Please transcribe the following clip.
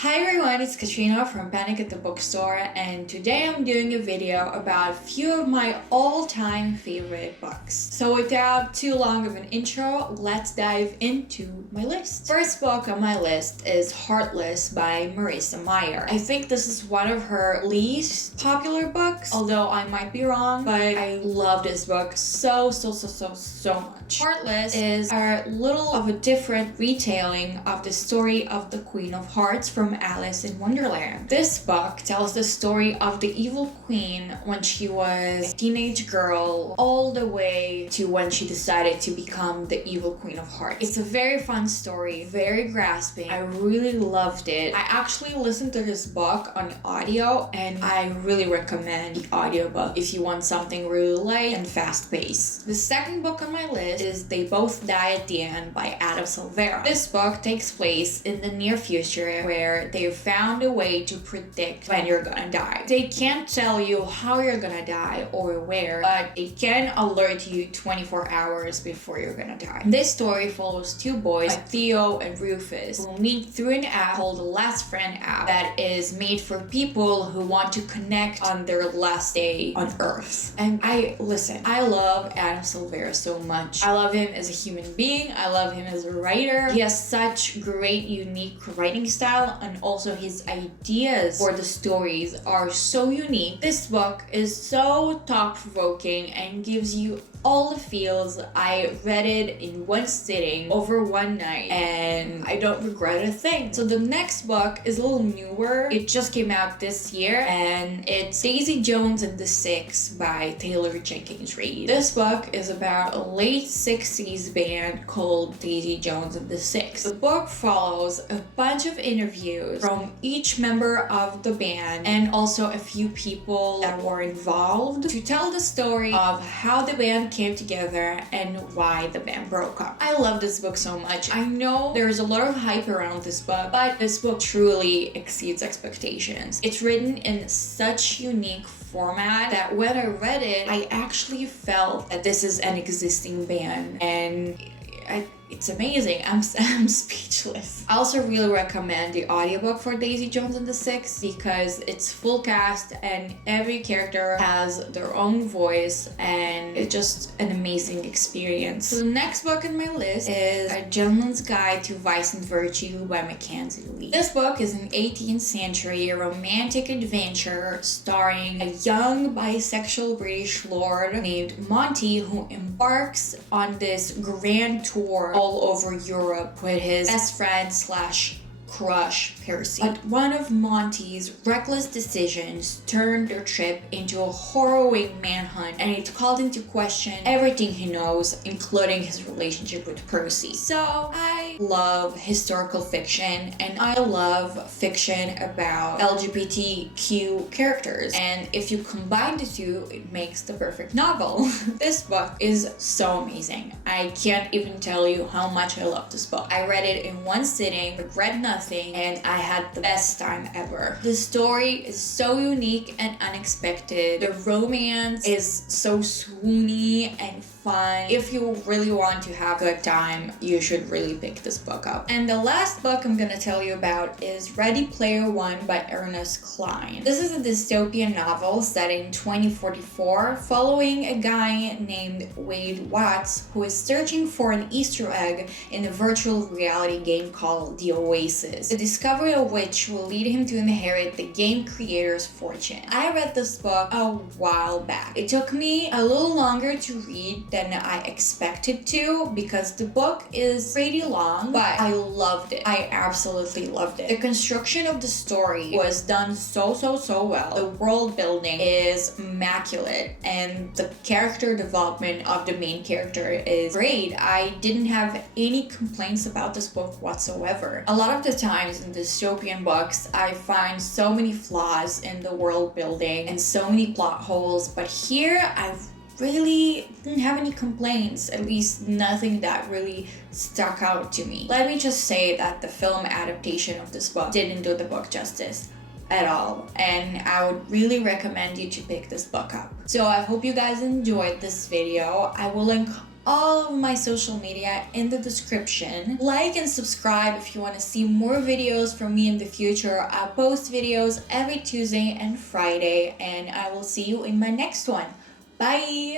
Hi everyone, it's Katrina from Panic at the Bookstore, and today I'm doing a video about a few of my all-time favorite books. So without too long of an intro, let's dive into my list. First book on my list is Heartless by Marissa Meyer. I think this is one of her least popular books, although I might be wrong, but I love this book so much. Heartless is a little of a different retelling of the story of the Queen of Hearts from Alice in Wonderland. This book tells the story of the evil queen when she was a teenage girl all the way to when she decided to become the evil Queen of Hearts. It's a very fun story, very grasping. I really loved it. I actually listened to this book on audio and I really recommend the audiobook if you want something really light and fast-paced. The second book on my list is They Both Die at the End by Adam Silvera. This book takes place in the near future where they've found a way to predict when you're gonna die. They can't tell you how you're gonna die or where, but they can alert you 24 hours before you're gonna die. This story follows two boys, Theo and Rufus, who meet through an app called the Last Friend app that is made for people who want to connect on their last day on Earth. And I love Adam Silvera so much. I love him as a human being. I love him as a writer. He has such great, unique writing style, and also his ideas for the stories are so unique. This book is so thought-provoking and gives you all the feels. I read it in one sitting over one night and I don't regret a thing. So the next book is a little newer. It just came out this year and it's Daisy Jones and the Six by Taylor Jenkins Reid. This book is about a late 60s band called Daisy Jones and the Six. The book follows a bunch of interviews from each member of the band and also a few people that were involved to tell the story of how the band came together and why the band broke up. I love this book so much. I know there's a lot of hype around this book, but this book truly exceeds expectations. It's written in such unique format that when I read it, I actually felt that this is an existing band, and it's amazing. I'm speechless. I also really recommend the audiobook for Daisy Jones and the Six because it's full cast and every character has their own voice and it's just an amazing experience. So the next book on my list is A Gentleman's Guide to Vice and Virtue by Mackenzie Lee. This book is an 18th century romantic adventure starring a young bisexual British lord named Monty who embarks on this grand tour all over Europe with his best friend slash crush, Percy. But one of Monty's reckless decisions turned their trip into a harrowing manhunt, and it called into question everything he knows, including his relationship with Percy. So I love historical fiction, and I love fiction about LGBTQ characters, and if you combine the two, it makes the perfect novel. This book is so amazing. I can't even tell you how much I love this book. I read it in one sitting, regret nothing, and I had the best time ever. The story is so unique and unexpected. The romance is so swoony and fun. If you really want to have a good time, you should really pick this book up. And the last book I'm gonna tell you about is Ready Player One by Ernest Cline. This is a dystopian novel set in 2044 following a guy named Wade Watts who is searching for an Easter egg in a virtual reality game called The Oasis, the discovery of which will lead him to inherit the game creator's fortune. I read this book a while back. It took me a little longer to read than I expected to because the book is pretty long, but I loved it. I absolutely loved it. The construction of the story was done so well. The world building is immaculate and the character development of the main character is great. I didn't have any complaints about this book whatsoever. A lot of the times in dystopian books, I find so many flaws in the world building and so many plot holes, but here I really didn't have any complaints, at least nothing that really stuck out to me. Let me just say that the film adaptation of this book didn't do the book justice at all, and I would really recommend you to pick this book up. So I hope you guys enjoyed this video. I will link all of my social media in the description. Like and subscribe if you want to see more videos from me in the future. I post videos every Tuesday and Friday, and I will see you in my next one. Bye!